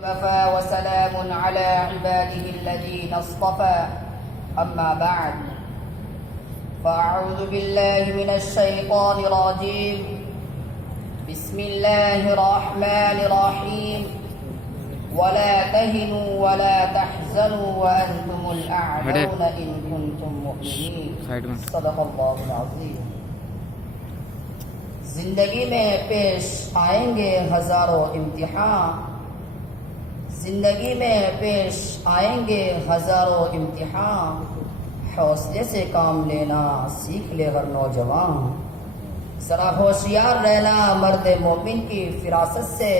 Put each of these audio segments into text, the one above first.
وكفى وسلام على عباده الذين اصطفى أما بعد فأعوذ بالله من الشيطان الرجيم بسم الله الرحمن الرحيم ولا تهنوا ولا تحزنوا وأنتم الأعلون إن كنتم مؤمنين صدق اللہ العظیم۔ زندگی میں پیش آئیں گے ہزاروں امتحان، زندگی میں پیش آئیں گے ہزاروں امتحان، حوصلے سے کام لینا سیکھ لے ہر نوجوان۔ ذرا ہوشیار رہنا مرد مومن کی فراست سے،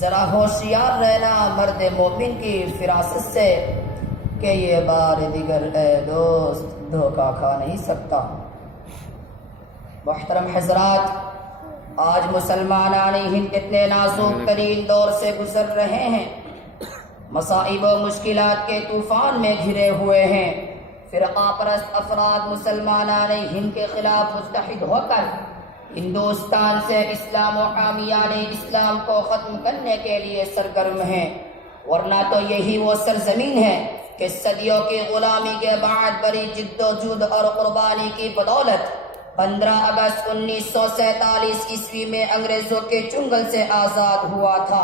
ذرا ہوشیار رہنا مرد مومن کی فراست سے، کہ یہ بار دیگر اے دوست دھوکہ کھا نہیں سکتا۔ محترم حضرات، آج مسلمانان ہند اتنے نازک ترین دور سے گزر رہے ہیں، مصائب و مشکلات کے طوفان میں گھرے ہوئے ہیں۔ فرقہ پرست افراد مسلمانان ہند کے خلاف متحد ہو کر ہندوستان سے اسلام و حامیان اسلام کو ختم کرنے کے لیے سرگرم ہیں، ورنہ تو یہی وہ سرزمین ہے کہ صدیوں کی غلامی کے بعد بڑی جد و جہد اور قربانی کی بدولت 15 اگست 1947 عیسوی میں انگریزوں کے چنگل سے آزاد ہوا تھا۔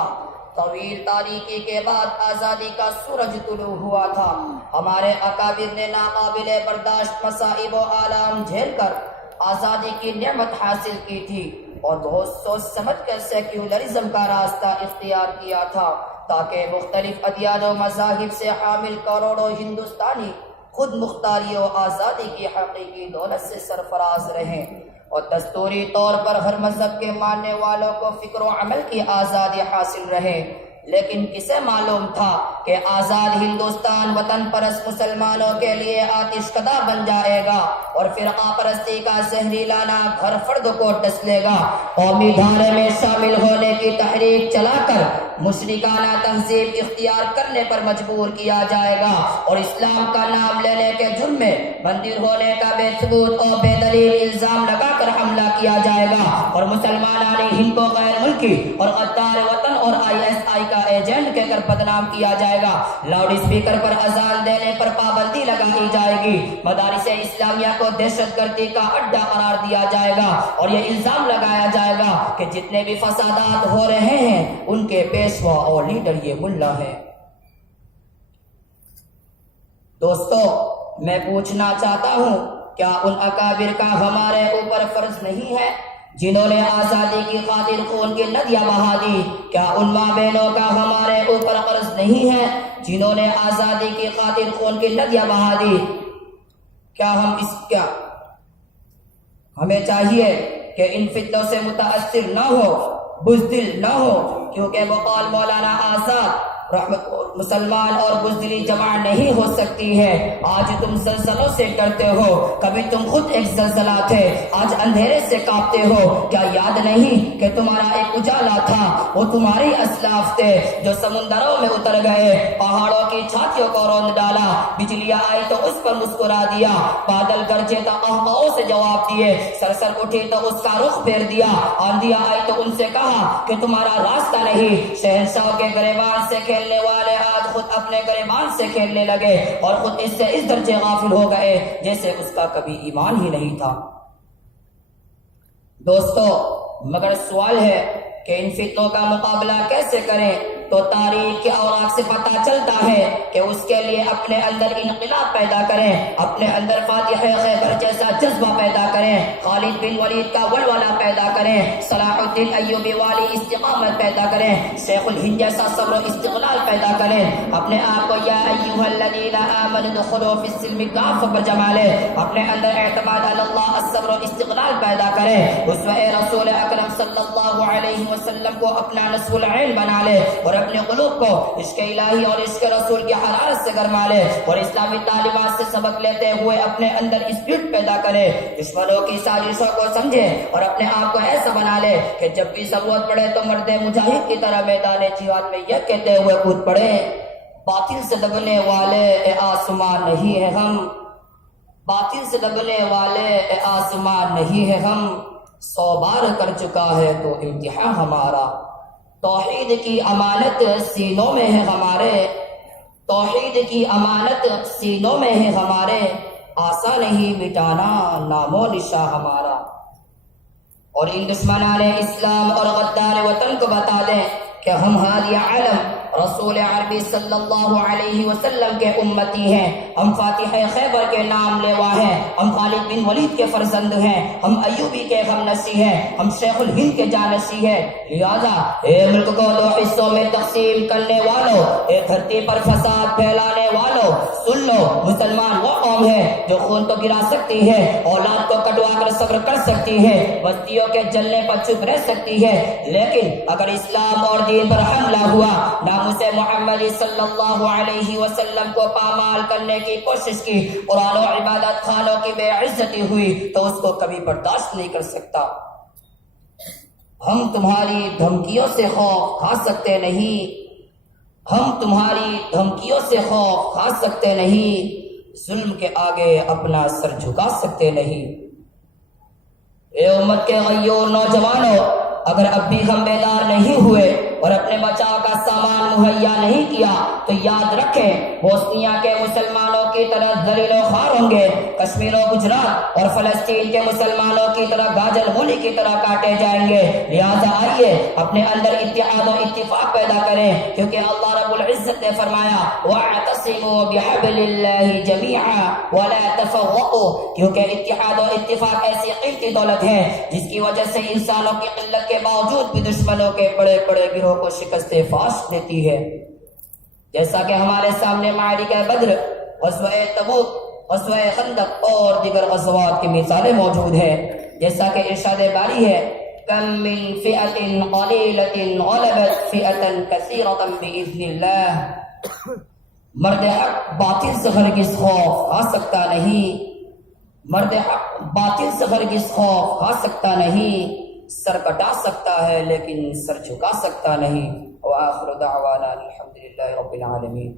طویل تاریکی کے بعد آزادی کا سورج طلوع ہوا تھا۔ ہمارے اکابر نے ناقابل برداشت مصائب و آلام جھیل کر آزادی کی نعمت حاصل کی تھی، اور بہت سوچ سمجھ کر سیکولرزم کا راستہ اختیار کیا تھا، تاکہ مختلف ادیان و مذاہب سے حامل کروڑوں ہندوستانی خود مختاری و آزادی کی حقیقی دولت سے سرفراز رہیں، اور دستوری طور پر ہر مذہب کے ماننے والوں کو فکر و عمل کی آزادی حاصل رہے۔ لیکن کسے معلوم تھا کہ آزاد ہندوستان وطن پرست مسلمانوں کے لیے آتش کدہ بن جائے گا، اور فرقہ پرستی کا زہریلا گھر فرد کو ڈس لے گا، قومی دھارے میں شامل ہونے کی تحریک چلا کر مشرکانہ تہذیب اختیار کرنے پر مجبور کیا جائے گا، اور اسلام کا نام لینے کے جرم میں مندر ہونے کا بے ثبوت اور بے دلیل الزام لگا کر حملہ کیا جائے گا، اور مسلمانان ہند کو غیر ملکی اور غدار وطن اور ISI کا ایجنٹ کہہ کر بدنام کیا جائے گا۔ لاؤڈ اسپیکر پر اذان دینے پر پابندی لگائی جائے گی، مدارس اسلامیہ کو دہشت گردی کا اڈا قرار دیا جائے گا، اور یہ الزام لگایا جائے گا کہ جتنے بھی فسادات ہو رہے ہیں ان کے پیشوا اور لیڈر یہ ملا ہے۔ دوستو، میں پوچھنا چاہتا ہوں، کیا ان اکابر کا ہمارے اوپر فرض نہیں ہے جنہوں نے آزادی کی خاطر خون کی ندیاں بہا دی؟ کیا ان ماں بہنوں کا ہمارے اوپر قرض نہیں ہے جنہوں نے آزادی کی خاطر خون کی ندیاں بہا دی؟ کیا ہمیں چاہیے کہ ان فتنوں سے متاثر نہ ہو، بزدل نہ ہو، کیونکہ بقول مولانا آزاد مسلمان اور بزدلی جمع نہیں ہو سکتی ہے۔ آج تم زلزلوں سے ڈرتے ہو، کبھی تم خود ایک زلزلہ تھے، آج اندھیرے سے کانپتے ہو۔ کیا یاد نہیں کہ تمہارا ایک اجالا تھا؟ وہ تمہاری اسلاف تھے جو سمندروں میں اتر گئے، پہاڑوں کی چھاتیوں کو روند ڈالا، بجلیاں آئی تو اس پر مسکرا دیا، بادل گرجے تو قہقہوں سے جواب دیے، سرسر اٹھی تو اس کا رخ پھیر دیا، آندھیاں آئی تو ان سے کہا کہ تمہارا راستہ نہیں۔ شہنشاہ کے گریبان سے کھیلنے والے آج خود اپنے گریبان سے کھیلنے لگے، اور خود اس سے اس درجے غافل ہو گئے جیسے اس کا کبھی ایمان ہی نہیں تھا۔ دوستو، مگر سوال ہے کہ ان فتنوں کا مقابلہ کیسے کریں؟ تو تاریخ کے اوراق سے پتہ چلتا ہے کہ اس کے لیے اپنے اندر انقلاب پیدا کریں، اپنے اندر فاتح خیبر جیسا جذبہ پیدا کریں، خالد بن ولید کا ولولہ پیدا کریں، صلاح الدین ایوبی والی استقامت پیدا کریں، شیخ الہند جیسا صبر و استقلال پیدا کریں، اپنے آپ کو یا ایھا الذین آمنوا ادخلوا فی السلم کافۃ پر جما لیں، اپنے اندر اعتماد علی اللہ، الصبر و استقلال پیدا کریں، اسوہ رسول اکرم صلی اللہ علیہ وسلم کو اپنا نصب العین بنا لے، اور اپنے قلوب کو عشق الہی اور عشق رسول کی حرارت سے گرما لے، اور اسلامی تعلیمات سے سبق لیتے ہوئے اپنے اندر اسپرٹ پیدا کرے، دشمنوں کی سازشوں کو سمجھے، اور اپنے آپ کو ایسا بنا لے کہ جب بھی ضرورت پڑے تو مرد مجاہد کی طرح میدان جہاد میں یہ کہتے ہوئے کود پڑے، باطل سے دبنے والے اے آسمان نہیں ہے ہم، باطل سے دبنے والے اے آسمان نہیں ہے ہم، 100 بار کر چکا ہے تو امتحان ہمارا، توحید کی امانت سینوں میں ہے ہمارے، توحید کی امانت سینوں میں ہے ہمارے، آسان نہیں مٹانا نام و نشاں ہمارا۔ اور ان دشمنان اسلام اور غدار وطن کو بتا دیں کہ ہم ہادی عالم رسول عربی صلی اللہ علیہ وسلم کے امتی ہیں، ہم فاتح خیبر کے نام لیوا ہیں، ہم خالد بن ولید کے فرزند ہیں، ہم ایوبی کے غم نسی ہیں، ہم شیخ الہند کے جانشی ہیں۔ لہذا اے ملک کو دو حصوں میں تقسیم کرنے والوں، اے دھرتی پر فساد پھیلانے والوں، سن لو، مسلمان وہ قوم ہے جو خون تو گرا سکتی ہے، اولاد کو کٹوا کر صبر کر سکتی ہے، بستیوں کے جلنے پر چپ رہ سکتی ہے، لیکن اگر اسلام اور دین پر حملہ ہوا، ناموس محمد صلی اللہ علیہ وسلم کو پامال کرنے کی کوشش کی، قرآن و عبادت خانوں کی بے عزتی ہوئی، تو اس کو کبھی برداشت نہیں کر سکتا۔ ہم تمہاری دھمکیوں سے خوف کھا سکتے نہیں، ہم تمہاری دھمکیوں سے خوف کھا سکتے نہیں، ظلم کے آگے اپنا سر جھکا سکتے نہیں۔ اے امت کے غیور نوجوانوں، اگر اب بھی ہم بیدار نہیں ہوئے اور اپنے بچاؤ کا سامان مہیا نہیں کیا تو یاد رکھیں بوسنیا کے مسلمانوں کی طرح ذلیل و خوار ہوں گے، کشمیر و گجرات اور فلسطین کے مسلمانوں کی طرح گاجر مولی کی طرح کاٹے جائیں گے۔ لہذا آئیے اپنے اندر اتحاد و اتفاق پیدا کریں، کیونکہ اللہ رب العزت نے فرمایا وَاعْتَصِمُوا بِحَبْلِ اللَّهِ جَمِيعًا وَلَا تَفَرَّقُوا، کیونکہ اتحاد و اتفاق ایسی قیمتی دولت ہے جس کی وجہ سے انسانوں کی قلت کے باوجود بھی دشمنوں کے بڑے بڑے گروہ کو شکست فاش دیتی ہے۔ جیسا کہ ہمارے سامنے معرکہ بدر، غزوہ تبوک، غزوہ خندق اور دیگر غزوات کی مثالیں موجود ہیں، جیسا کہ ارشاد باری ہے کم من فئۃ قلیلۃ غلبت فئۃ کثیرۃ باذن اللہ۔ مرد حق باطل سے ہرگز خوف کھا سکتا نہیں، مرد حق باطل سے ہرگز خوف کھا سکتا نہیں، سر کٹا سکتا ہے لیکن سر جھکا سکتا نہیں۔ وآخر دعوانا الحمدللہ رب العالمین۔